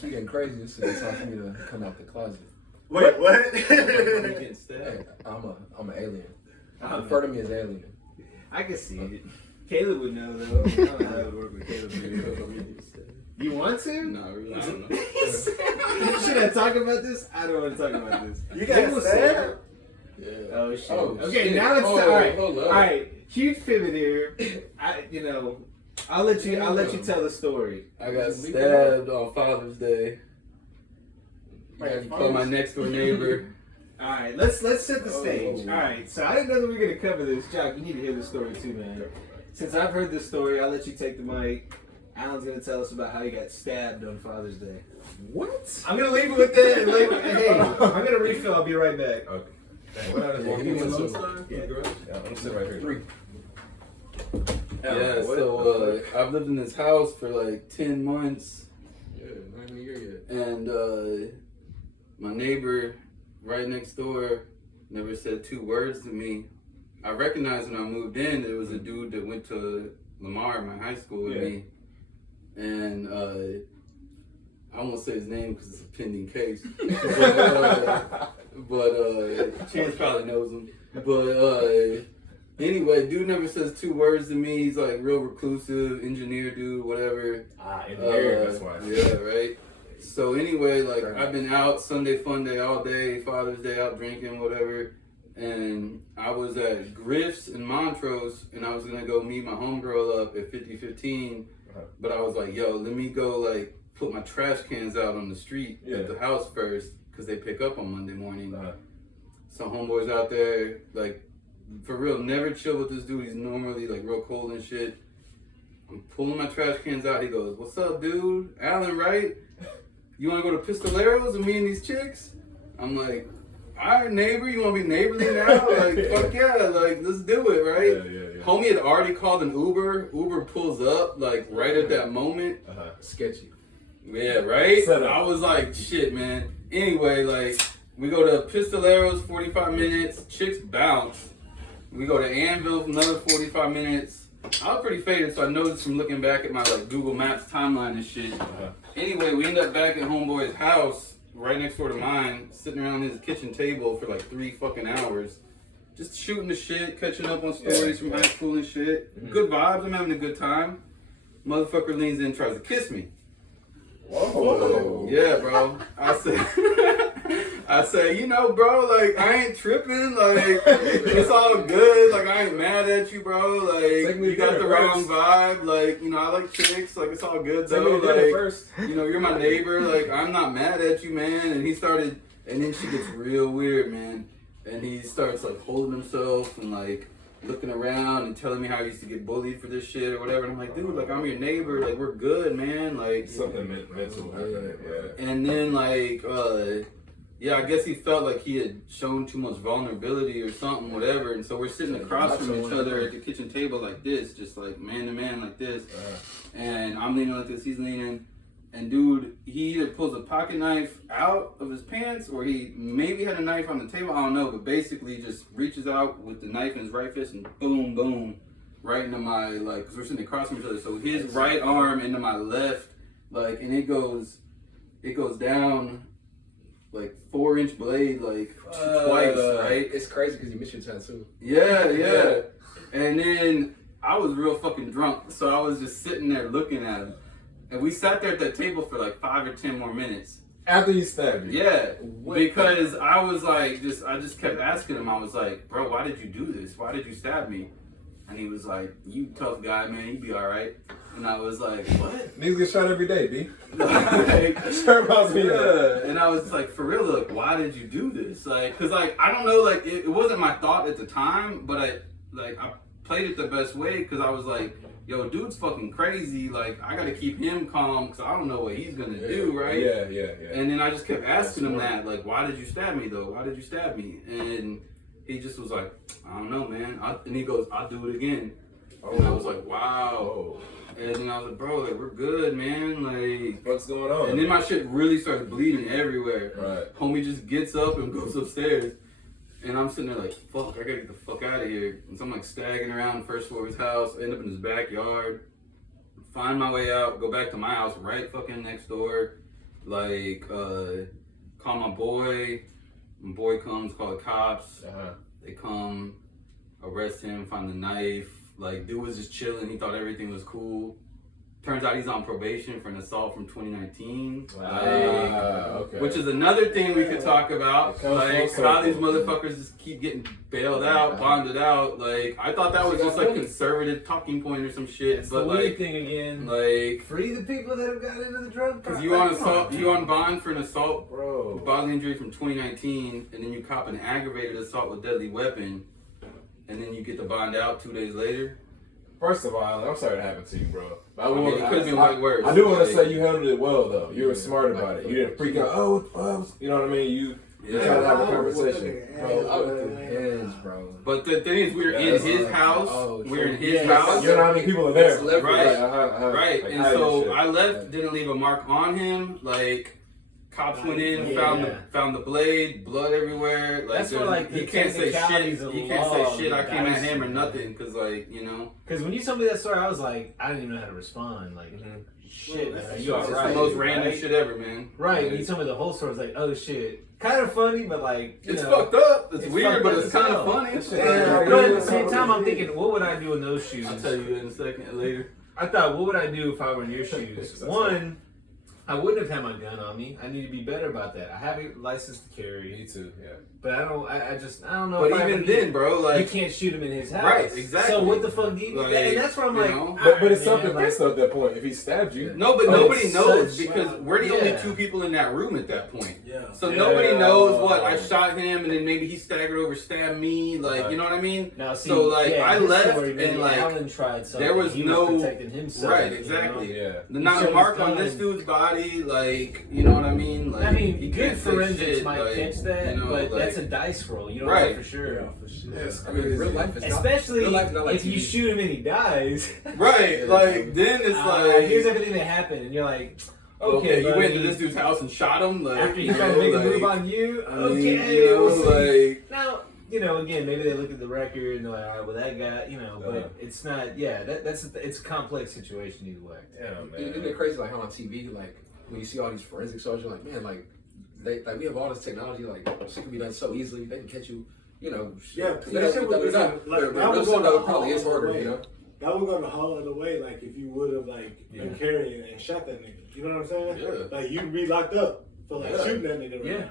since we getting crazy, this is time for me to come out the closet. Wait, what? Hey, I'm an alien. Refer to me as alien. I can see it. Caleb would know though. I don't know how to work with Caleb. You want to? No, really, I don't know. Should I talk about this? I don't want to talk about this. You got stabbed? Yeah. Oh shit. Oh, okay, shit. now it's Oh, all right. hold up. All right, huge pivot here. I'll let you tell the story. I got stabbed on Father's Day. By my next door neighbor. All right, let's set the stage. All right, so I didn't know that we were gonna cover this. Jock, you need to hear the story too, man. Since I've heard this story, I'll let you take the mic. Alan's gonna tell us about how he got stabbed on Father's Day. What? I'm gonna leave it with that. And hey, I'm gonna refill. I'll be right back. Okay. What are Yeah, give me one the Yeah, I'm sitting right here. 3. Yeah, so I've lived in this house for like 10 months. Yeah, not even a year yet. And my neighbor right next door never said 2 words to me. I recognized when I moved in, there was a dude that went to Lamar, my high school, with me. And I won't say his name because it's a pending case. but Chance probably knows him. But anyway, dude never says 2 words to me. He's like real reclusive, engineer dude, whatever. Engineer, that's why. Yeah, right. So anyway, like I've been out Sunday fun day all day, Father's Day out drinking, whatever. And I was at Griff's in Montrose, and I was gonna go meet my homegirl up at 5015. But I was like, yo, let me go like put my trash cans out on the street at the house first, because they pick up on Monday morning. Some homeboys out there, like, for real, never chill with this dude. He's normally like real cold and shit. I'm pulling my trash cans out. He goes, what's up, dude? Alan, right? You want to go to Pistoleros with me and these chicks? I'm like, all right, neighbor, you want to be neighborly now? Like, fuck yeah, like, let's do it, right? Yeah. Homie had already called an Uber. Uber pulls up, like, right at that moment. Sketchy. Yeah, right? I was like, shit, man. Anyway, like, we go to Pistoleros, 45 minutes. Chicks bounce. We go to Anvil for another 45 minutes. I was pretty faded, so I noticed from looking back at my, like, Google Maps timeline and shit. Anyway, we end up back at homeboy's house, right next door to mine, sitting around his kitchen table for like 3 fucking hours. Just shooting the shit, catching up on stories from high school and shit. Good vibes, I'm having a good time. Motherfucker leans in and tries to kiss me. Whoa. Yeah, bro. I say, you know, bro, like, I ain't tripping, like, it's all good, like, I ain't mad at you, bro, like, you got the wrong vibe, like, you know, I like chicks, like, it's all good, though, like, you know, you're my neighbor, like, I'm not mad at you, man, and he started, and then she gets real weird, man, and he starts, like, holding himself, and, like, looking around and telling me how I used to get bullied for this shit or whatever, and I'm like, dude, like, I'm your neighbor, like, we're good, man, like, something mental happening, and then, like, yeah, I guess he felt like he had shown too much vulnerability or something, whatever. And so we're sitting across from each other at the kitchen table like this, just like man to man like this. And I'm leaning like this, he's leaning. And dude, he either pulls a pocket knife out of his pants or he maybe had a knife on the table, I don't know. But basically just reaches out with the knife in his right fist and boom, boom, right into my, like, because we're sitting across from each other. So his right arm into my left, like, and it goes down like 4-inch blade, like twice, right? It's crazy because you missed your tattoo. Yeah. And then I was real fucking drunk, so I was just sitting there looking at him. And we sat there at that table for like 5 or 10 more minutes. After you stabbed you? Yeah, because I was like, I just kept asking him, I was like, bro, why did you do this? Why did you stab me? And he was like, you tough guy, man, you be all right. And I was like, what? Niggas get shot every day, B. Like, sure about me. Yeah. And I was like, for real, like, why did you do this? Like, cause like, I don't know, like, it wasn't my thought at the time, but I played it the best way, cause I was like, yo, dude's fucking crazy. Like, I gotta keep him calm, cause I don't know what he's gonna do, right? Yeah. And then I just kept asking him that, like, why did you stab me though? Why did you stab me? And he just was like, I don't know, man. And he goes, I'll do it again. And I was like, wow. And then I was like, bro, like, we're good, man. Like, what's going on? And then my shit really started bleeding everywhere. Right. Homie just gets up and goes upstairs. And I'm sitting there like, fuck, I gotta get the fuck out of here. And so I'm like staggering around the first floor of his house, end up in his backyard, find my way out, go back to my house right fucking next door. Like, call my boy. My boy comes, call the cops. They come, arrest him, find the knife. Like, dude was just chilling. He thought everything was cool. Turns out he's on probation for an assault from 2019. Which is another thing we could talk about. Like, how these motherfuckers just keep getting bailed out, bonded out. Like, I thought that was just like conservative talking point or some shit. It's but the like, weird thing again. like, Free the people that have got into the drug. because you on assault, you on bond for an assault, Bro. bodily injury from 2019, and then you cop an aggravated assault with deadly weapon, and then you get the bond out 2 days later. First of all, I'm sorry that happened to you, bro. But I mean, it could have been way worse. I do want to say you handled it well, though. You were smart about it. You didn't freak out. You know what I mean? You tried to have a conversation. Bro, I was through hands, bro. But the thing is, we were in his house. We were in his You house. know how many people are there? Right. Right. Like, And hiding so shit. I left, didn't leave a mark on him. Like, cops went in, found the blade, blood everywhere. Like, That's what, like, he the can't say shit. technicalities of He can't law, say shit. I came at him or man. nothing, cause like, you know. Because when you told me that story, I was like, I didn't even know how to respond. Like, shit, man, are you It's alright? the most random right? shit ever, man. Right. When you told me the whole story, I was like, oh shit. Kind of funny, but like, you It's know, fucked up. It's weird, fucked but up it's as kind hell. of funny. But at the same time, I'm thinking, what would I do in those shoes? I'll tell you in a second later. I thought, what would I do if I were in your shoes? One, I wouldn't have had my gun on me. I need to be better about that. I have a license to carry. Me too, yeah. But I don't know. But if I even would then, bro, you like, can't shoot him in his house. Right, exactly. So what the fuck do you Like, and that's where I'm you like, know? But it's man, self-defense though at that point. If he stabbed you, no, but Oh, nobody it's knows such- because we're the yeah. only two people in that room at that point. Yeah. So Yeah. nobody knows what I shot him, and then maybe he staggered over, stabbed me. Like, you know what I mean? Now, see, So, like, I this left story, maybe and, like, Alan tried something. there was he no- was protecting himself. Right, you know? exactly. yeah. Not a showed mark his on this gun. dude's body, like, you know what I mean? Like, I mean, he good can't say forensics shit, might like, catch that, you know, but like, that's a dice roll. You don't Right. know for sure. It's I mean, real life is Especially real life is not like if you TV. shoot him and he dies. right. Like, then it's like, here's everything that happened, and you're like, okay, you went buddy. to this dude's house and shot him. Like, After he you tried know, to make a like, move on you. I mean, Okay, you know, we'll see. like, Now, you know, again, maybe they look at the record and they're like, all right, well, that guy, you know, but it's not. Yeah, it's a complex situation either way. Yeah, Isn't it crazy like how on TV, like when you see all these forensic shows, you're like, man, like we have all this technology, like shit can be done so easily. They can catch you, you know. Yeah, But that shit would be that was going though the probably is whole harder, way. you know. That would go the whole other way, like if you would have like been carrying and shot that nigga. You know what I'm saying? Yeah. Like you'd be locked up for like shooting that nigga right Yeah. now.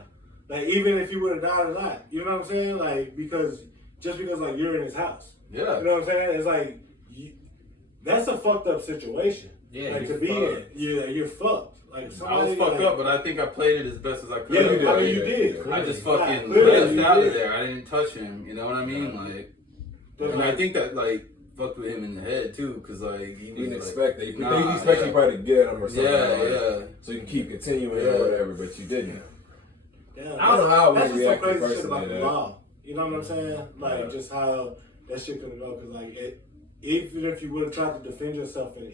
Like even if you would have died or not. You know what I'm saying? Like because like you're in his house. yeah. You know what I'm saying? It's like that's a fucked up situation. Yeah, like to you're be fucked. in. You're fucked. Like I was somebody, fucked like, up, but I think I played it as best as I could. Yeah, you did. I mean you did. I just Right. fucking Clearly, left you out of did. there. I didn't touch him. You know what I mean? Like, But and I like, think that like fucked with him in the head too, cause like he He was didn't like, expect that. He nah, expected yeah. you probably to get at him or something. yeah, like, yeah. So you can keep continuing Yeah. or whatever, but you didn't. damn, I don't know how that's we just some react crazy shit personally about to the that. law. You know what I'm saying? Like Yeah. just how that shit could go. Because like even if you would have tried to defend yourself in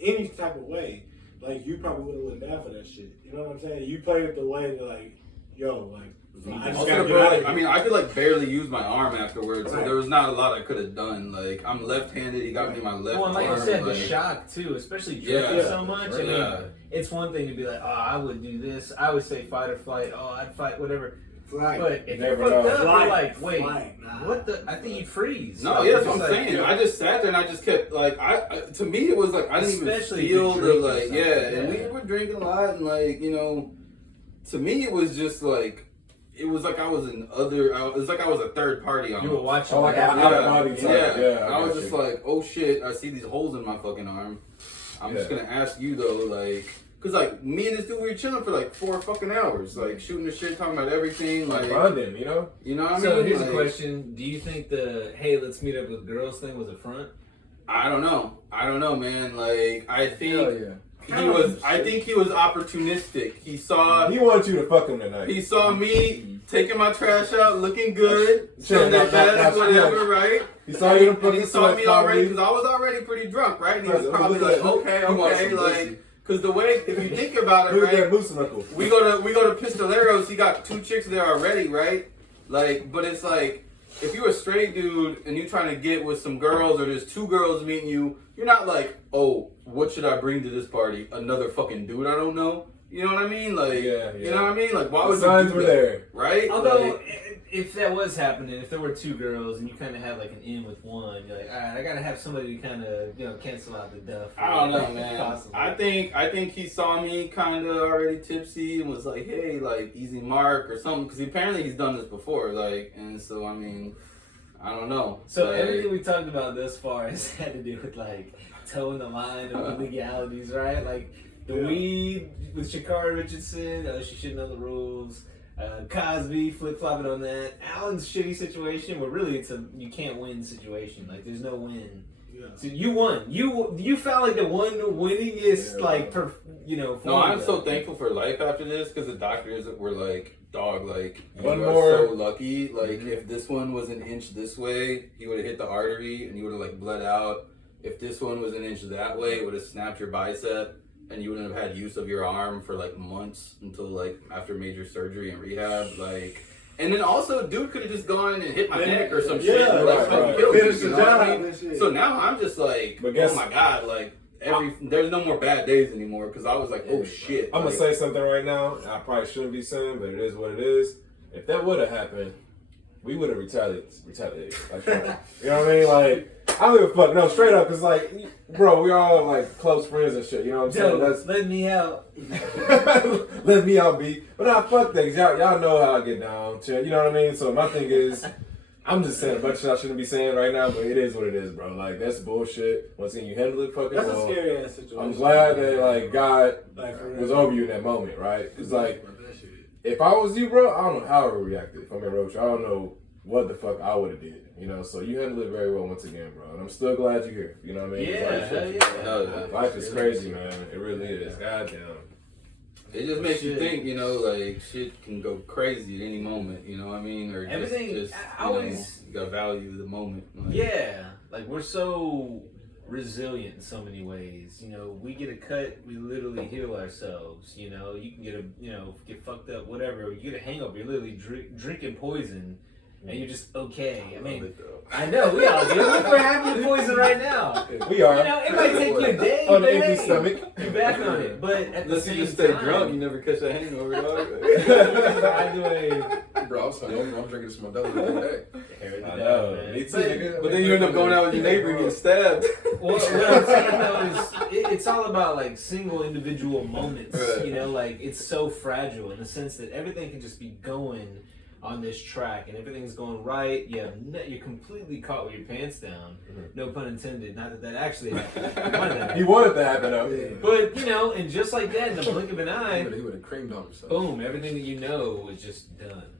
any type of way, like you probably would have went down for that shit. You know what I'm saying? You played it the way that like, yo, like I just Also, gotta get bro, out of like, here. I mean, I could like barely use my arm afterwards, so Right. there was not a lot I could have done. Like, I'm left-handed. He got me in my left Well, and like arm. you said, the like, shock too, especially Yeah. drinking Yeah. so much. I mean, Yeah. it's one thing to be like, oh, I would do this. I would say fight or flight. Oh, I'd fight, whatever. Flight. But if Never you're fucked know. up, Flight. you're like, wait, Flight. Nah. what the? I think you'd freeze. No, Like, yeah, that's it's what I'm like, saying. I just sat there and I just kept like, to me it was like I didn't Especially if even you feel the drink or like, something, yeah, and we yeah. were drinking a lot and like, you know, to me it was just like, it was like I was it was like I was a third party on You were watching. Oh, like what an happened. out-of-body type. Yeah, Yeah, I was got just you. like, oh shit, I see these holes in my fucking arm. I'm just Yeah. gonna ask you though, like, cause like me and this dude we were chilling for like 4 fucking hours, like shooting the shit, talking about everything, like, Bonding, you know? you know what I mean? So here's Like, a question: do you think the hey, let's meet up with girls thing was a front? I don't know, man. Like, I think Hell yeah. I think he was opportunistic. He saw He wanted you to fuck him tonight. He saw me taking my trash out, looking good, Sure, Sunday that- best, that's- whatever, yeah. right? He saw you in And front he of saw the me sweat already probably. because I was already pretty drunk, right? And he was Look probably at like, that. okay, He wants okay, some like, pussy. because the way if you think about it, Look at that right? moose knuckle. We go to Pistoleros. He got 2 chicks there already, right? Like, but it's like if you're a straight dude and you're trying to get with some girls, or there's 2 girls meeting you, you're not like, oh, what should I bring to this party? Another fucking dude I don't know. You know what I mean? Like, Yeah. you know what I mean? Like, why The would signs you do were that? there. Right? Although, Like, if that was happening, if there were two girls and you kind of had like an in with one, you're like, all right, I gotta have somebody to kind of cancel out the duff. I don't know, man. Possibly. I think he saw me kind of already tipsy and was like, hey, like, easy mark or something. Because apparently he's done this before. Like, and so, I mean, I don't know. So like, everything we talked about thus far has had to do with like towing the line of legalities, right? Like the weed with Shakari Richardson, she should know the rules. Cosby flip-flopping on that. Alan's shitty situation, where really it's a you can't win situation. Like there's no win. Yeah. So you won. You felt like the one winningest, No, I'm so thankful for life after this because the doctors were like, dog, like, you One are more. so lucky. Like, if this one was an inch this way, you would have hit the artery and you would have, like, bled out. If this one was an inch that way, it would have snapped your bicep and you wouldn't have had use of your arm for, like, months until, like, after major surgery and rehab. Like, and then also, dude could have just gone and hit my neck or some shit. And, like, right. killed me, Finish the you know what I job mean? and shit. So now I'm just like, But guess- oh my God, like, there's no more bad days anymore because I was like, oh shit. I'm gonna like, say something right now. I probably shouldn't be saying, but it is what it is. If that would have happened, we would have retaliated. Like, you know what I mean? Like, I don't give a fuck. No, straight up, cause like, bro, we all like close friends and shit. You know what I'm saying? Joe, let me out. Let me out, B. But nah, fuck things. Y'all know how I get down. You know what I mean? So my thing is, I'm just saying a bunch of shit I shouldn't be saying right now, but it is what it is, bro. Like, that's bullshit. Once again, you handle it fucking That's a well. scary ass situation. I'm glad that, like, God Like, for was real. over you in that moment, right? It's like, That shit. if I was you, bro, I don't know how I would have reacted. If I'm in Roach, I don't know what the fuck I would have did. You know, so you handled it very well once again, bro. And I'm still glad you're here. You know what I mean? Yeah, Life, hell yeah. No, life is crazy, man. It really is. Goddamn. it just makes you Shit. think, you know, like shit can go crazy at any moment. You know what I mean? Or Everything- Just, I you know, always- you gotta value the moment. Like, Yeah, like we're so resilient in so many ways. You know, we get a cut, we literally heal ourselves. You know, you can get fucked up, whatever. You get a hangover, you're literally drinking poison, and you're just okay. I mean, I know we all do. We're having poison right now. We are. You know, it might take you a day, On but an empty hey, stomach. you're back on it. But at the Unless same you just stay time, drunk, you never catch that hangover, dog. I do a Bro, I'm drinking some Modelo every day. hair of the I dog, know. man. Me too, But- nigga. But then you end up going out with your neighbor and getting stabbed. What I'm saying though is, it's all about like single individual moments. Right. You know, like it's so fragile in the sense that everything can just be going on this track and everything's going right. You're completely caught with your pants down. No pun intended. Not that actually happened. He wanted to happen, though. But you know, and just like that, in the blink of an eye, He would have creamed on himself. boom, everything that you know was just done.